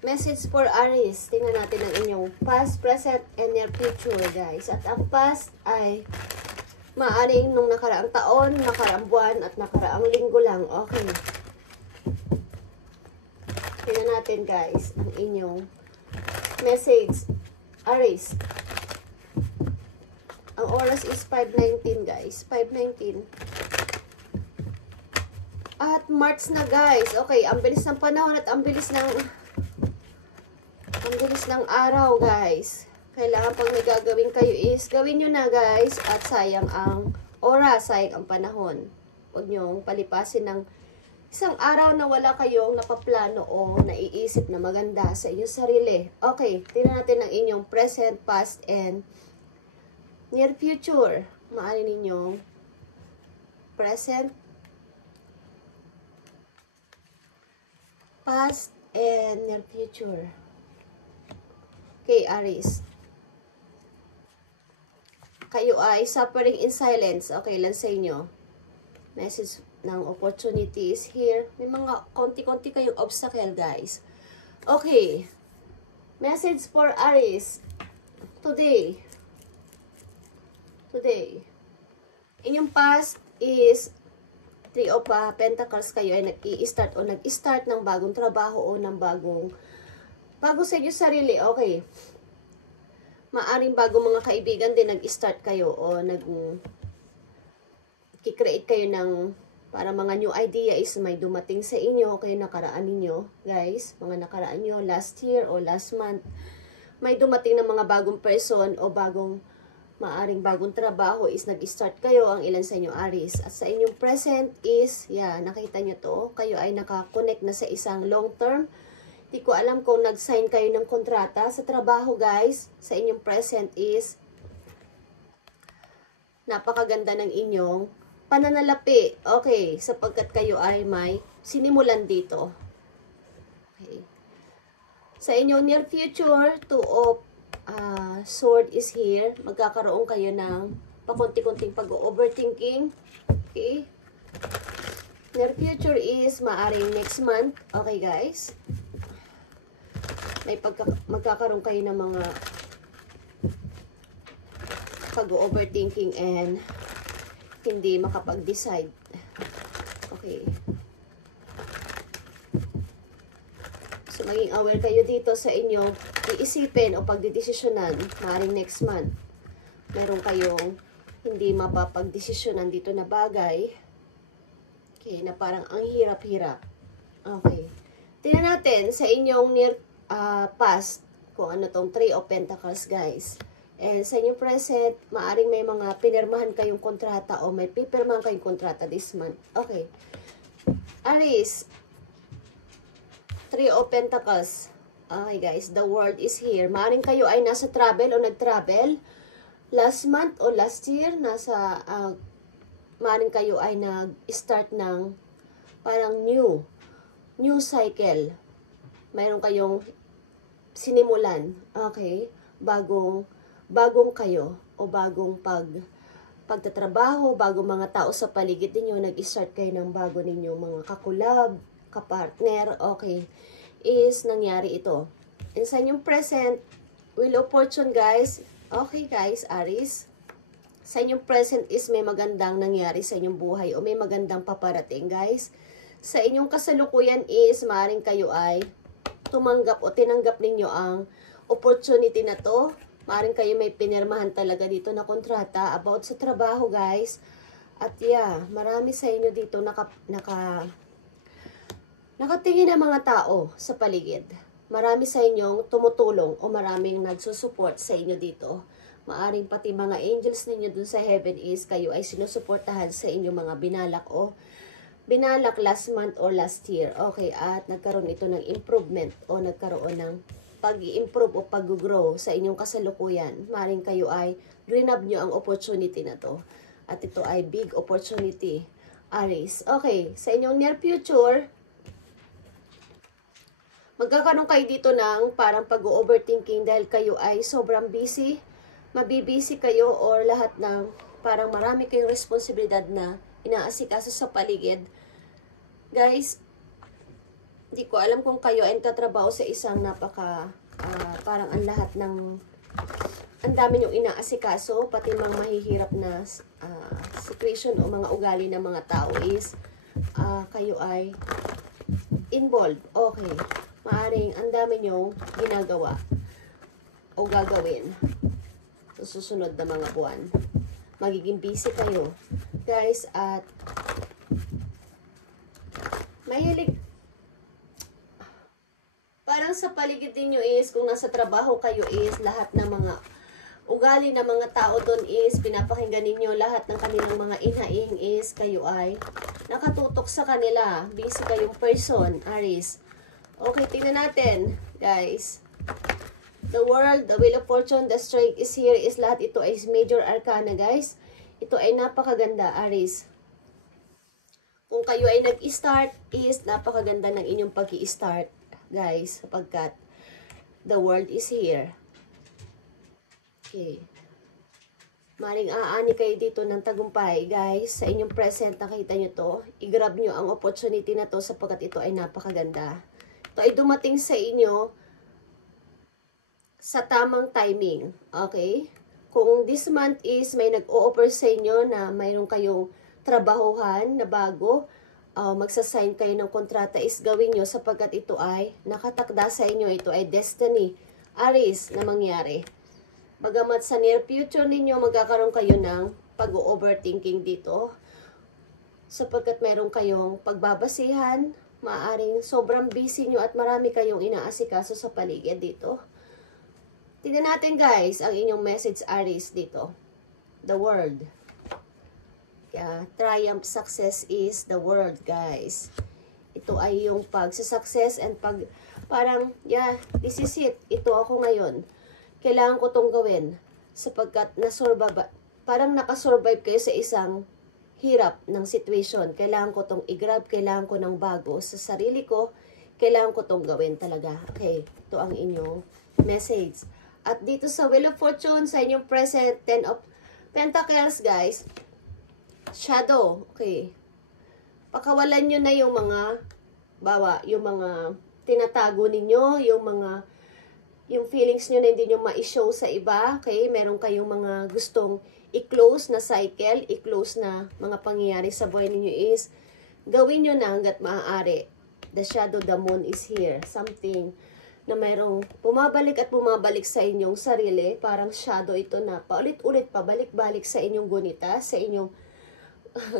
Message for Aries. Tingnan natin ang inyong past, present, and near future, guys. At ang past ay maaaring nung nakaraang taon, nakaraang buwan, at nakaraang linggo lang. Okay. Tingnan natin, guys, ang inyong message. Aries. Ang oras is 5:19, guys. 5:19. At March na, guys. Okay, ang bilis ng panahon at ang bilis ng araw, guys. Kailangan pag may gagawin kayo is gawin nyo na, guys. At sayang ang oras, sayang ang panahon. Huwag nyo palipasin ng isang araw na wala kayong napaplano o naiisip na maganda sa inyong sarili. Okay, tingnan natin ang inyong present, past, and near future. Maari ninyong present, past, and near future. Okay, Aries. Kayo ay suffering in silence. Okay lang sa inyo. Message ng opportunities here. May mga konti-konti kayong obstacle, guys. Okay. Message for Aries. Today. Inyong past is 3 of Pentacles. Kayo ay nag-i-start o nag-start ng bagong trabaho o ng bago sa inyo sarili. Okay. Maaring bago mga kaibigan din nag-start kayo o nag-create kayo ng para mga new idea is may dumating sa inyo o kayo nakaraan ninyo, guys. Mga nakaraan nyo last year o last month. May dumating ng mga bagong person o maaring bagong trabaho is nag-start kayo. Ang ilan sa inyo, Aries. At sa inyong present is, nakita nyo to. Kayo ay nakakonect na sa isang long term. Di ko alam kung nag-sign kayo ng kontrata sa trabaho, guys. Sa inyong present is napakaganda ng inyong pananalapi. Okay, sapagkat kayo ay may sinimulan dito. Okay. Sa inyong near future, 2 of sword is here. Magkakaroon kayo ng pakunti-kunting pag-overthinking. Okay. Near future is maaring next month. Okay, guys. May magkakaroon kayo ng mga pag-overthinking and hindi makapag-decide. Okay. So, maging aware kayo dito sa inyong iisipin o pagdidesisyonan. Maaaring next month, meron kayong hindi mapapagdesisyonan dito na bagay. Okay, na parang ang hirap-hirap. Okay. Tingnan natin sa inyong near past, kung ano tong 3 of Pentacles, guys. And sa inyong present, maaring may mga pinirmahan kayong kontrata o may pipirmahan kayong kontrata this month. Okay. Aries, 3 of Pentacles. Okay, guys, the world is here. Maaring kayo ay nasa travel o nag-travel last month o last year. Maaring kayo ay nag-start ng parang new cycle. Mayroon kayong sinimulan, okay, bagong kayo o bagong pagtatrabaho, bagong mga tao sa paligid niyo, nag-start kayo ng bago ninyong mga kakulab, kapartner, okay, is nangyari ito. And sa inyong present, Wheel of Fortune, guys, okay, guys, Aries, sa inyong present is may magandang nangyari sa inyong buhay o may magandang paparating, guys. Sa inyong kasalukuyan is maaaring kayo ay tumanggap o tinanggap ninyo ang opportunity na to. Maaring kayo may pinirmahan talaga dito na kontrata about sa trabaho, guys. At marami sa inyo dito nakatingin ng mga tao sa paligid. Marami sa inyong tumutulong o maraming nagsusupport sa inyo dito. Maaring pati mga angels ninyo dun sa heaven is kayo ay sinusuportahan sa inyong mga binalak last month or last year. Okay, at nagkaroon ito ng improvement o nagkaroon ng pag-i-improve o pag-grow sa inyong kasalukuyan. Maring kayo ay grab nyo ang opportunity na to. At ito ay big opportunity, Aries. Okay, sa inyong near future, magkakaroon kayo dito ng parang pag-overthinking dahil kayo ay sobrang busy. Mabibisi kayo or lahat ng parang marami kayong responsibilidad na inaasikaso sa paligid. Guys, Hindi ko alam kung kayo ay nagtatrabaho sa isang parang ang lahat ng, ang dami yung inaasikaso, pati mga mahihirap na situation o mga ugali ng mga tao is, kayo ay involved. Okay. Maaring ang dami nyong ginagawa o gagawin sa susunod na mga buwan. Magiging busy kayo, guys, at mahilig. Parang sa paligid niyo is, kung nasa trabaho kayo is, lahat ng mga ugali ng mga tao doon is, pinapakinggan ninyo lahat ng kanilang mga inhaing is, kayo ay nakatutok sa kanila. Busy kayong person, Aries. Okay, tingnan natin, guys. The World, the Wheel of Fortune, the Strength is here is lahat ito ay major arcana, guys. Ito ay napakaganda, Aries. Kung kayo ay nag-start is, napakaganda ng inyong pag-i-start, guys, sapagkat the world is here. Okay. Maring aani kayo dito ng tagumpay, guys. Sa inyong present, nakita nyo to. I-grab nyo ang opportunity na to sapagkat ito ay napakaganda. Ito ay dumating sa inyo sa tamang timing. Okay? Kung this month is may nag-o-offer sa inyo na mayroon kayong trabahuhan na bago, magsasign kayo ng kontrata is gawin nyo sapagkat ito ay nakatakda sa inyo. Ito ay destiny, Aries, na mangyari. Bagamat sa near future ninyo, magkakaroon kayo ng pag-overthinking dito. Sapagkat meron kayong pagbabasihan, maaring sobrang busy nyo at marami kayong inaasikaso sa paligid dito. Tingnan natin, guys, ang inyong message, Aries, dito. The world. Triumph, success is the world, guys. Ito ay yung pag-success and parang, this is it. Ito ako ngayon. Kailangan ko tong gawin sapagkat parang nakasurvive kayo sa isang hirap ng situation. Kailangan ko tong i-grab, kailangan ko ng bago sa sarili ko, kailangan ko tong gawin talaga. Okay, ito ang inyong message. At dito sa Wheel of Fortune, sa inyong present, 10 of Pentacles, guys, shadow. Okay, pakawalan nyo na yung mga yung mga tinatago ninyo, yung feelings nyo na hindi nyo ma-show sa iba. Okay, meron kayong mga gustong i-close na cycle, i-close na mga pangyayari sa buhay ninyo is, gawin nyo na hanggat maaari. The shadow, the moon is here. Something na mayroong bumabalik at bumabalik sa inyong sarili. Parang shadow ito na paulit-ulit, pabalik-balik sa inyong gunita, sa inyong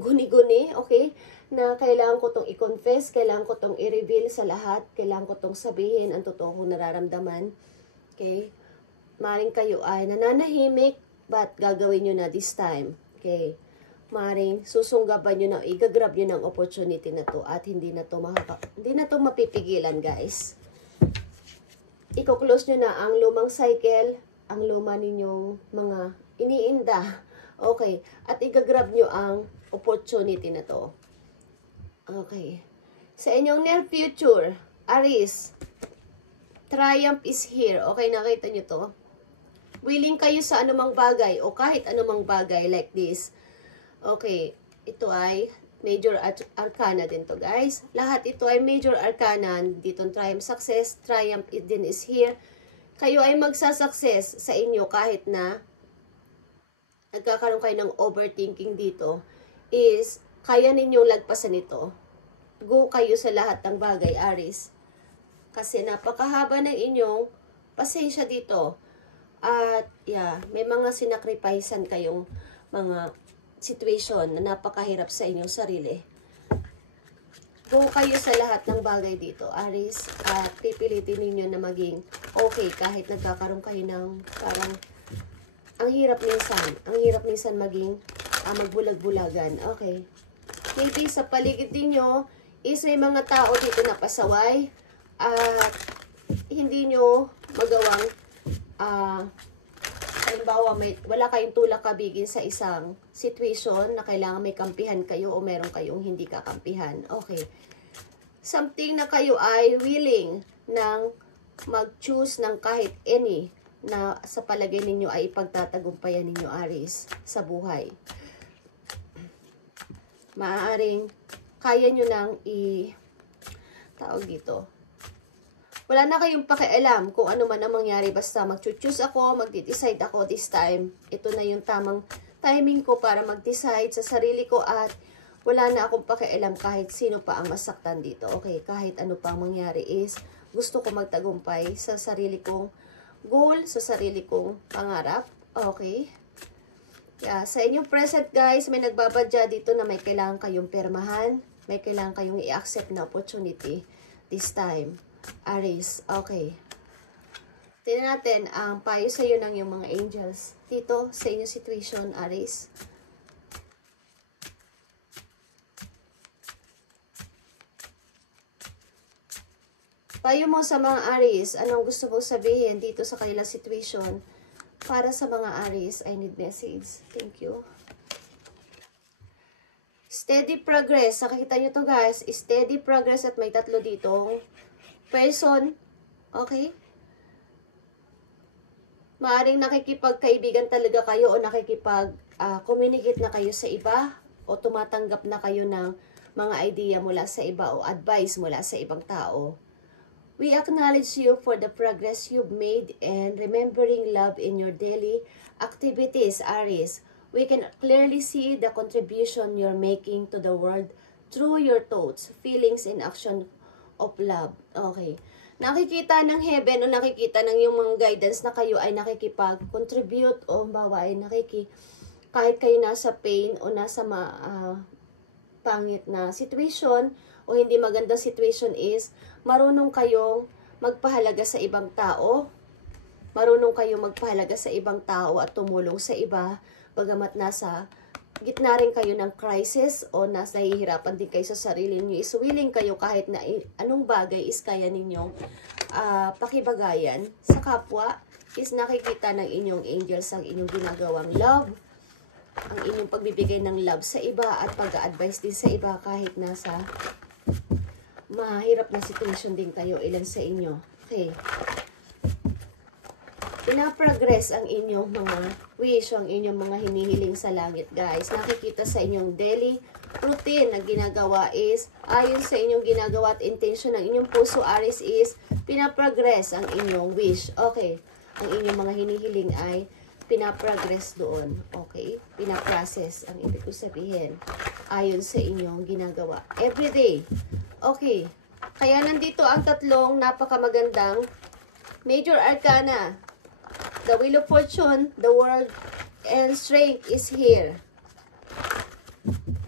guni-guni, okay? Na kailangan ko tong i-confess, kailangan ko tong i-reveal sa lahat, kailangan ko tong sabihin ang totoo kong nararamdaman. Okay? Maring kayo ay nananahimik, but gagawin nyo na this time. Okay? Maring susunggaban nyo na, i-grab nyo ng opportunity na to at hindi na to mapipigilan, guys. I-close nyo na ang lumang cycle, ang luma ninyong mga iniinda. Okay. At i-grab nyo ang opportunity na to. Okay. Sa inyong near future, Aries, triumph is here. Okay, nakita nyo to? Willing kayo sa anumang bagay o kahit anumang bagay like this. Okay, ito ay major arcana din to, guys. Lahat ito ay major arcana. Dito triumph, success, triumph din is here. Kayo ay magsasucess sa inyo kahit na nagkakaroon kayo ng overthinking dito is kaya ninyong lagpasan ito. Go kayo sa lahat ng bagay, Aries. Kasi napakahaba ng inyong pasensya dito. At may mga sinakripisan kayong mga situation na napakahirap sa inyong sarili. Go kayo sa lahat ng bagay dito, Aries. At pipilitin ninyo na maging okay kahit nagkakaroon kayo ng parang ang hirap minsan maging magbulag-bulagan. Okay. Maybe sa paligid niyo is may mga tao dito na pasaway at hindi nyo magawang halimbawa wala kayong tulak kabigin sa isang situation na kailangan may kampihan kayo o meron kayong hindi kakampihan. Okay. Something na kayo ay willing ng mag-choose ng kahit any na sa palagay ninyo ay ipagtatagumpayan ninyo, Aries, sa buhay. Maaaring kaya nyo nang tawag dito. Wala na kayong pakialam kung ano man ang mangyari. Basta mag-choose ako, mag-decide ako this time. Ito na yung tamang timing ko para mag-decide sa sarili ko at wala na akong pakialam kahit sino pa ang masaktan dito. Okay, kahit ano pa ang mangyari is gusto ko magtagumpay sa sarili kong goal, sa sarili kong pangarap. Okay. Yeah, sa inyong present guys, may nagbabadya dito na may kailangan kayong permahan. May kailangan kayong i-accept na opportunity this time. Aries, okay. Tingnan natin ang payo sa iyo ng iyong mga angels dito sa inyong situation, Aries. Payo mo sa mga Aries, anong gusto mong sabihin dito sa kanilang situation para sa mga Aries? I need message. Thank you. Steady progress. Nakikita nyo to guys. Steady progress at may tatlo ditong person. Okay? Maaring nakikipagkaibigan talaga kayo o nakikipag-communicate na kayo sa iba o tumatanggap na kayo ng mga idea mula sa iba o advice mula sa ibang tao. We acknowledge you for the progress you've made and remembering love in your daily activities, Aries. We can clearly see the contribution you're making to the world through your thoughts, feelings, and action of love. Okay. Nakikita ng heaven o nakikita ng yung mga guidance na kayo ay nakikipag-contribute o bawa ay kahit kayo nasa pain o nasa pangit na situation o hindi magandang situation is marunong kayong magpahalaga sa ibang tao. Marunong kayong magpahalaga sa ibang tao at tumulong sa iba bagamat nasa gitna rin kayo ng crisis o nasa nahihirapan din kayo sa sarili niyo, is willing kayo kahit na anong bagay is kaya ninyong pakibagayan sa kapwa, is nakikita ng inyong angels ang inyong ginagawang love, ang inyong pagbibigay ng love sa iba at pag-a-advise din sa iba kahit nasa mahirap na situation din kayo, ilan sa inyo. Okay. Pinaprogress ang inyong mga wish, ang inyong mga hinihiling sa langit, guys. Nakikita sa inyong daily routine na ginagawa is, ayon sa inyong ginagawa at intention ng inyong puso, Aries, is pinaprogress ang inyong wish. Okay. Ang inyong mga hinihiling ay pinaprogress doon. Okay. Pinaprocess ang ibig ko sabihin. Ayon sa inyong ginagawa. Everyday. Okay. Kaya nandito ang tatlong napakamagandang major arcana. The Wheel of Fortune, the World, and Strength is here.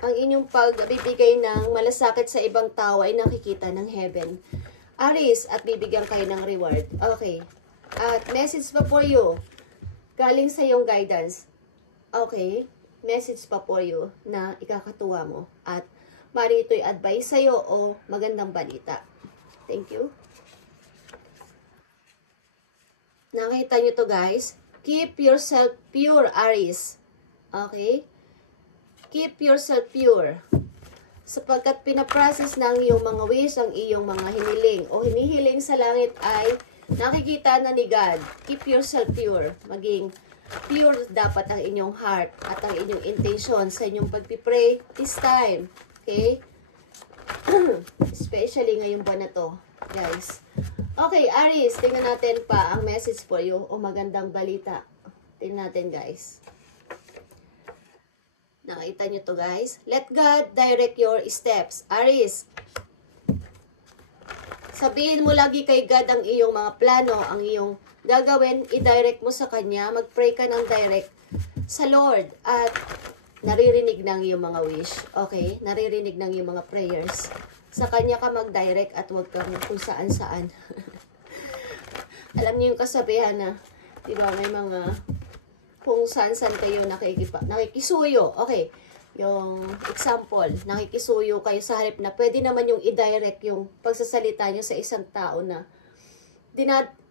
Ang inyong pagbibigay ng malasakit sa ibang tao ay nakikita ng heaven, Aries, at bibigyan kayo ng reward. Okay. At message pa for you, galing sa iyong guidance. Okay. Message pa for you na ikakatuwa mo. At mari ito'y advice sa'yo o magandang balita. Thank you. Nakita nyo to guys. Keep yourself pure, Aries. Okay? Keep yourself pure. Sapagkat pinaprocess ng iyong mga wish, ang iyong mga hiniling o hinihiling sa langit ay nakikita na ni God. Keep yourself pure. Maging pure dapat ang inyong heart at ang inyong intention sa inyong pagpipray this time. Okay? Especially ngayong buwan na to, guys. Okay, Aries, tingnan natin pa ang message for you o magandang balita. Tingnan natin, guys. Nakita nyo to, guys. Let God direct your steps. Aries, sabihin mo lagi kay God ang iyong mga plano, ang iyong gagawin, i-direct mo sa Kanya. Mag-pray ka ng direct sa Lord at naririnig ng iyong mga wish. Okay? Naririnig ng iyong mga prayers. Sa Kanya ka mag-direct at huwag kang kung saan-saan. Alam niyo yung kasabihan na, di ba, may mga kung saan-saan kayo nakikisuyo. Okay, yung example, nakikisuyo kayo sa halip na pwede naman yung i-direct yung pagsasalita nyo sa isang tao na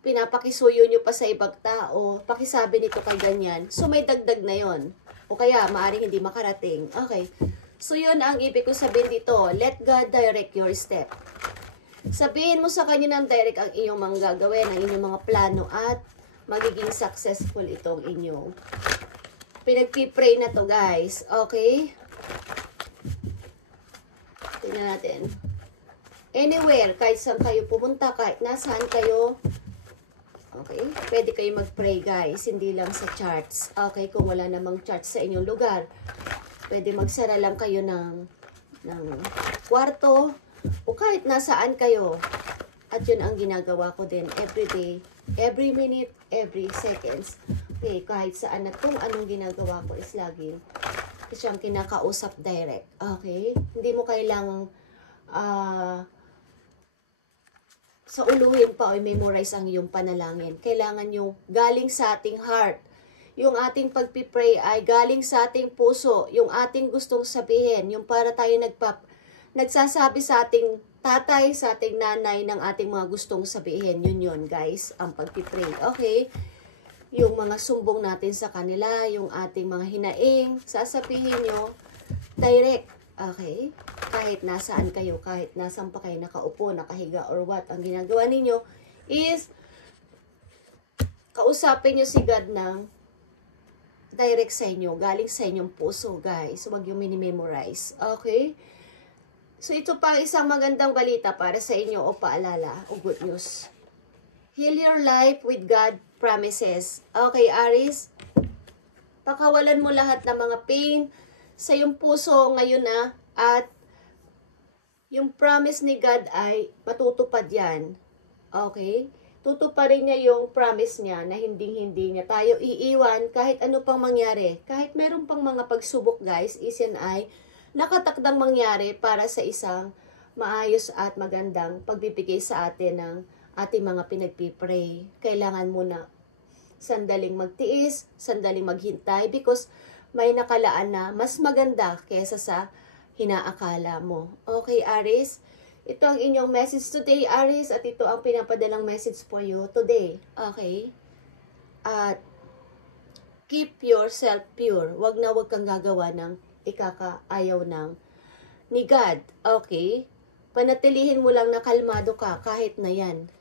pinapakisuyo nyo pa sa ibang tao, pakisabi nito kay ganyan. So, may dagdag na yon. O kaya, maaaring hindi makarating. Okay. So, yun ang ibig ko sabihin dito. Let God direct your step. Sabihin mo sa Kanya ng direct ang iyong mga gagawin, ang inyong mga plano at magiging successful itong inyong pinagpipray na to, guys. Okay? Tingnan natin. Anywhere, kahit saan kayo pumunta, kahit nasaan kayo. Okay? Pwede kayo mag-pray, guys. Hindi lang sa charts. Okay? Kung wala namang charts sa inyong lugar, pwede magsara lang kayo ng kwarto o kahit nasaan kayo. At yun ang ginagawa ko din every day, every minute, every seconds. Okay? Kahit saan at kung anong ginagawa ko is laging siyang kinakausap direct. Okay? Hindi mo kailangang sa uluhin pa o memorize ang iyong panalangin. Kailangan yung galing sa ating heart. Yung ating pagpipray ay galing sa ating puso. Yung ating gustong sabihin. Yung para tayo nagsasabi sa ating tatay, sa ating nanay ng ating mga gustong sabihin. Yun guys, ang pagpipray. Okay? Yung mga sumbong natin sa kanila, yung ating mga hinaing, sasabihin nyo, direct. Okay? Kahit nasaan kayo, kahit nasaan pa kayo nakaupo, nakahiga, or what, ang ginagawa ninyo is kausapin nyo si God ng direct sa inyo, galing sa inyong puso, guys. Huwag yung mini-memorize. Okay? So, ito pa isang magandang balita para sa inyo o paalala o good news. Heal your life with God promises. Okay, Aries? Pakawalan mo lahat ng mga pain sa iyong puso ngayon na at yung promise ni God ay matutupad yan. Okay? Tutuparin niya yung promise niya na hindi niya tayo iiwan kahit ano pang mangyari. Kahit meron pang mga pagsubok, guys, isin ay nakatakdang mangyari para sa isang maayos at magandang pagbibigay sa atin ng ating mga pinagpipray. Kailangan mo na sandaling magtiis, sandaling maghintay because may nakalaan na mas maganda kesa sa hinaakala mo. Okay, Aries? Ito ang inyong message today, Aries, at ito ang pinapadalang message for you today. Okay? At keep yourself pure. Wag kang gagawa ng ikakaayaw ni God. Okay? Panatilihin mo lang na kalmado ka kahit na yan.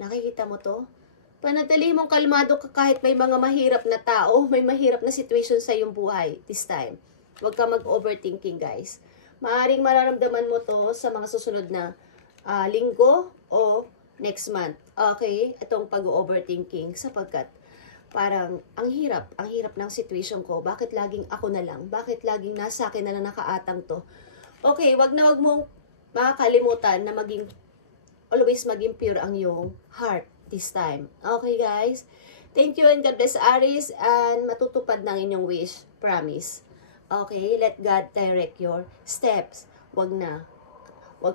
Nakikita mo to? Panatilihin mong kalmado ka kahit may mga mahirap na tao, may mahirap na situation sa iyong buhay this time. Huwag ka mag-overthinking, guys. Maaring mararamdaman mo to sa mga susunod na linggo o next month. Okay? Itong pag-overthinking sapagkat parang ang hirap ng situation ko. Bakit laging ako na lang? Bakit laging nasa akin na lang nakaatang to? Okay, wag mong makakalimutan na always maging pure ang iyong heart this time. Okay, guys? Thank you and God bless, Aries, and matutupad ng inyong wish. Promise. Okay? Let God direct your steps. Wag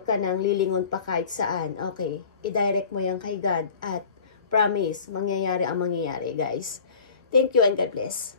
ka nang lilingon pa kahit saan. Okay? I-direct mo yan kay God at promise, mangyayari ang mangyayari, guys. Thank you and God bless.